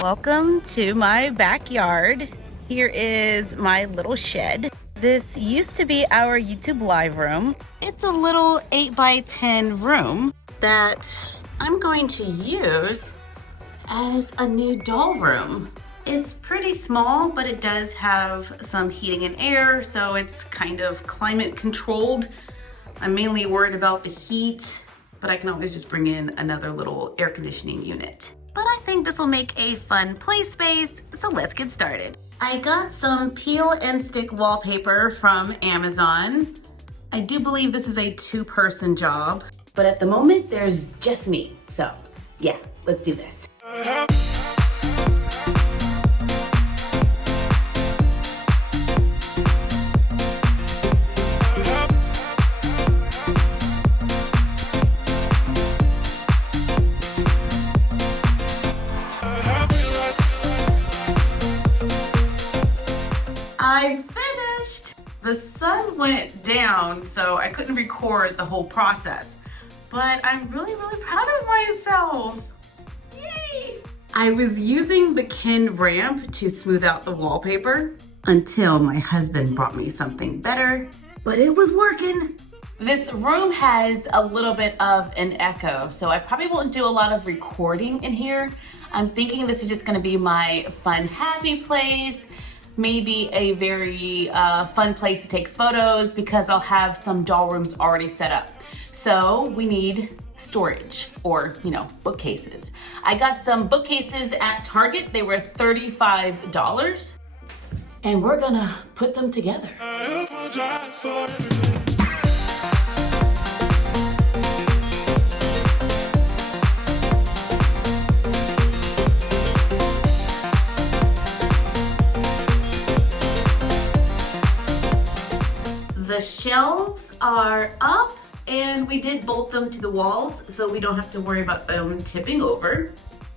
Welcome to my backyard. Here is my little shed. This used to be our YouTube live room. It's a little 8x10 room that I'm going to use as a new doll room. It's pretty small, but it does have some heating and air, so it's kind of climate controlled. I'm mainly worried about the heat, but I can always just bring in another little air conditioning unit. But I think this will make a fun play space, so let's get started. I got some peel and stick wallpaper from Amazon. I do believe this is a 2-person job, but at the moment there's just me. So yeah, let's do this. I finished! The sun went down, so I couldn't record the whole process, but I'm really proud of myself. Yay! I was using the Ken ramp to smooth out the wallpaper until my husband brought me something better, but it was working. This room has a little bit of an echo, so I probably won't do a lot of recording in here. I'm thinking this is just gonna be my fun, happy place. Maybe a very fun place to take photos because I'll have some doll rooms already set up. So we need storage or, bookcases. I got some bookcases at Target. They were $35 and we're gonna put them together. The shelves are up and we did bolt them to the walls so we don't have to worry about them tipping over.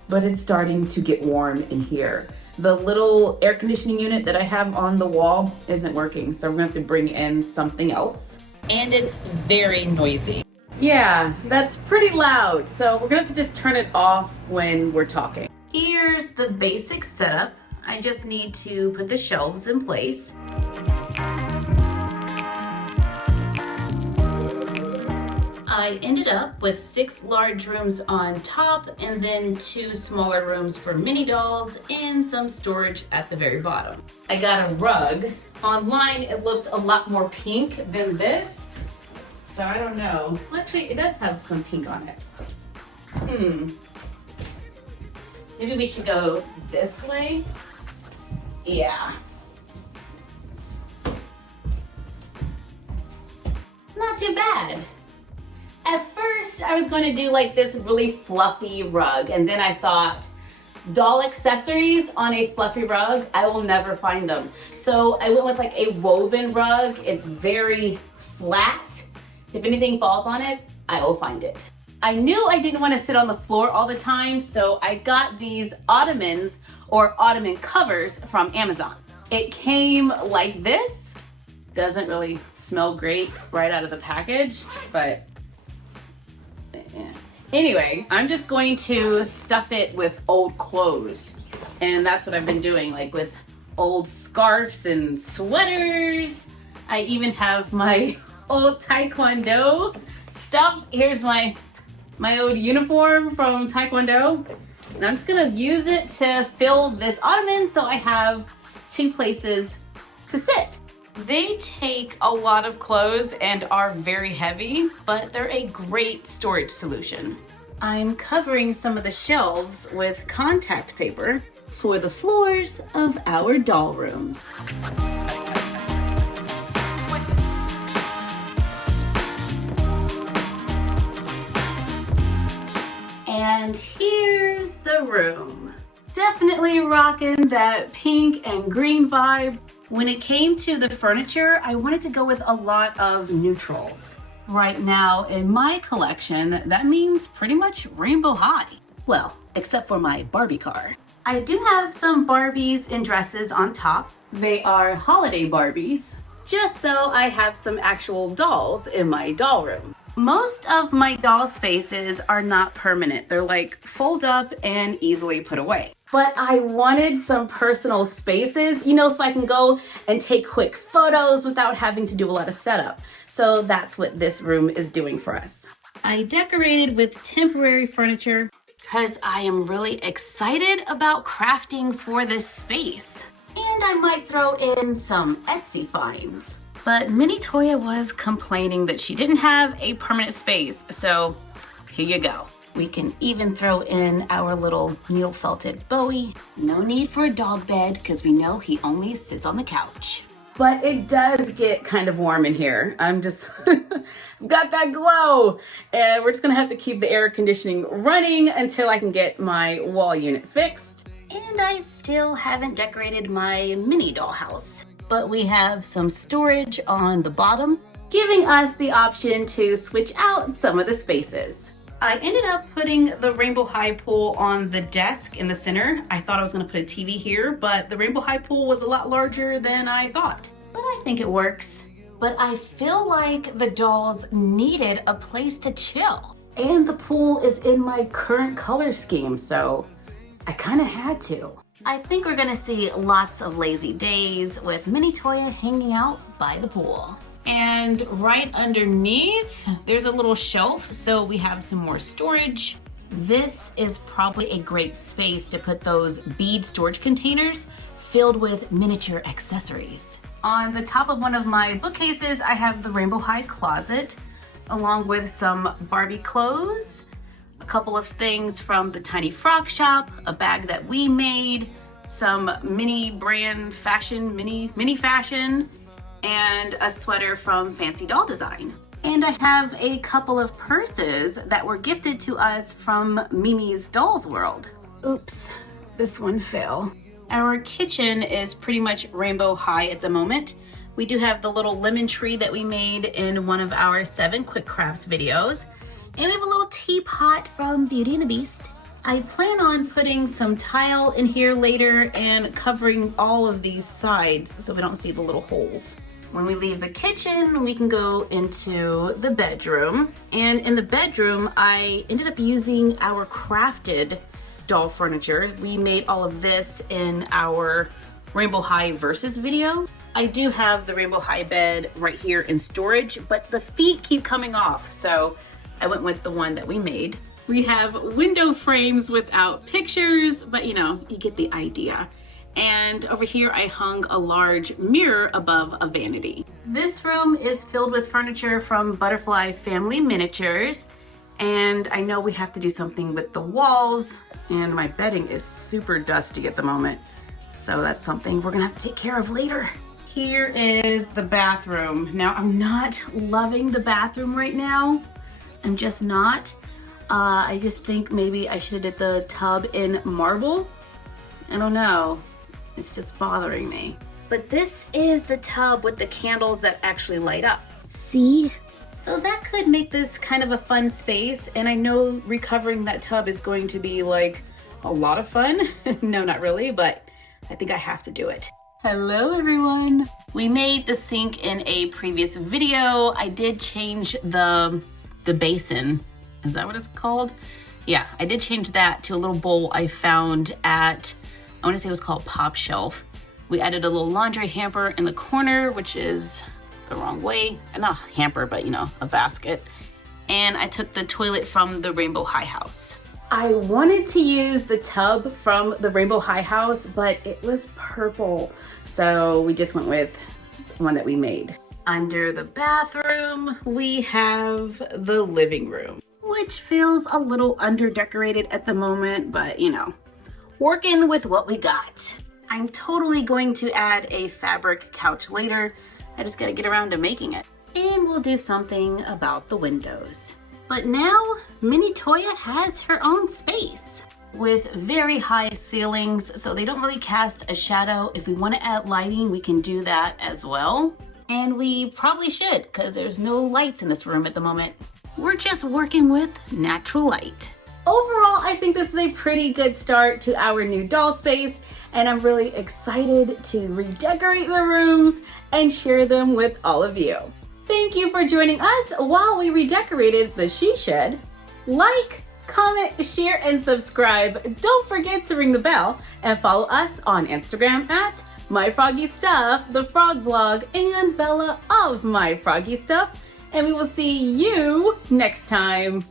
But it's starting to get warm in here. The little air conditioning unit that I have on the wall isn't working, so we're gonna have to bring in something else. And it's very noisy. Yeah, that's pretty loud, so we're gonna have to just turn it off when we're talking. Here's the basic setup. I just need to put the shelves in place. I ended up with 6 large rooms on top and then 2 smaller rooms for mini dolls and some storage at the very bottom. I got a rug. Online it looked a lot more pink than this, so I don't know. Well, actually it does have some pink on it. Maybe we should go this way? Yeah. Not too bad. At first, I was going to do like this really fluffy rug, and then I thought, doll accessories on a fluffy rug, I will never find them. So I went with like a woven rug. It's very flat. If anything falls on it, I will find it. I knew I didn't want to sit on the floor all the time, so I got these Ottomans or Ottoman Covers from Amazon. It came like this. Doesn't really smell great right out of the package, but anyway, I'm just going to stuff it with old clothes. And that's what I've been doing, like with old scarves and sweaters. I even have my old Taekwondo stuff. Here's my old uniform from Taekwondo. And I'm just gonna use it to fill this ottoman so I have 2 places to sit. They take a lot of clothes and are very heavy, but they're a great storage solution. I'm covering some of the shelves with contact paper for the floors of our doll rooms. And here's the room. Definitely rocking that pink and green vibe. When it came to the furniture, I wanted to go with a lot of neutrals. Right now in my collection, that means pretty much rainbow high. Well, except for my Barbie car. I do have some Barbies in dresses on top. They are holiday Barbies, just so I have some actual dolls in my doll room. Most of my doll spaces are not permanent. They're like fold up and easily put away. But I wanted some personal spaces, you know, so I can go and take quick photos without having to do a lot of setup. So that's what this room is doing for us. I decorated with temporary furniture because I am really excited about crafting for this space. And I might throw in some Etsy finds. But Mini Toya was complaining that she didn't have a permanent space, so here you go. We can even throw in our little needle felted Bowie. No need for a dog bed because we know he only sits on the couch. But it does get kind of warm in here. I'm just, I've got that glow. And we're just gonna have to keep the air conditioning running until I can get my wall unit fixed. And I still haven't decorated my mini dollhouse. But we have some storage on the bottom, giving us the option to switch out some of the spaces. I ended up putting the Rainbow High pool on the desk in the center. I thought I was gonna put a TV here, but the Rainbow High pool was a lot larger than I thought. But I think it works. But I feel like the dolls needed a place to chill. And the pool is in my current color scheme, so I kinda had to. I think we're gonna see lots of lazy days with Mini Toya hanging out by the pool. And right underneath, there's a little shelf, so we have some more storage. This is probably a great space to put those bead storage containers filled with miniature accessories. On the top of one of my bookcases, I have the Rainbow High closet, along with some Barbie clothes, a couple of things from the Tiny Frog Shop, a bag that we made, some mini brand fashion, mini fashion, and a sweater from Fancy Doll Design. And I have a couple of purses that were gifted to us from Mimi's Dolls World. Oops, this one fell. Our kitchen is pretty much rainbow high at the moment. We do have the little lemon tree that we made in one of our 7 quick crafts videos. And we have a little teapot from Beauty and the Beast. I plan on putting some tile in here later and covering all of these sides so we don't see the little holes. When we leave the kitchen, we can go into the bedroom. And in the bedroom, I ended up using our crafted doll furniture. We made all of this in our Rainbow High Versus video. I do have the Rainbow High bed right here in storage, but the feet keep coming off, so I went with the one that we made. We have window frames without pictures, but you know, you get the idea. And over here I hung a large mirror above a vanity. This room is filled with furniture from Butterfly Family Miniatures, and I know we have to do something with the walls, and my bedding is super dusty at the moment, so that's something we're gonna have to take care of later. Here is the bathroom. Now, I'm not loving the bathroom right now. I'm just not. I just think maybe I should have did the tub in marble. I don't know. It's just bothering me. But this is the tub with the candles that actually light up. See? So that could make this kind of a fun space. And I know recovering that tub is going to be like a lot of fun. No, not really, but I think I have to do it. Hello everyone. We made the sink in a previous video. I did change the basin. Is that what it's called? Yeah, I did change that to a little bowl I found at, I want to say it was called Pop Shelf. We added a little laundry hamper in the corner, which is the wrong way. Not a hamper, but you know, a basket. And I took the toilet from the Rainbow High house. I wanted to use the tub from the Rainbow High house, but it was purple. So we just went with one that we made. Under the bathroom, we have the living room, which feels a little under-decorated at the moment, but you know, working with what we got. I'm totally going to add a fabric couch later. I just gotta get around to making it. And we'll do something about the windows. But now, Mini Toya has her own space with very high ceilings, so they don't really cast a shadow. If we want to add lighting, we can do that as well. And we probably should, because there's no lights in this room at the moment. We're just working with natural light. Overall, I think this is a pretty good start to our new doll space, and I'm really excited to redecorate the rooms and share them with all of you. Thank you for joining us while we redecorated the she shed. Like, comment, share, and subscribe. Don't forget to ring the bell and follow us on Instagram at MyFroggyStuff, the Frog Vlog, and Bella of MyFroggyStuff. And we will see you next time.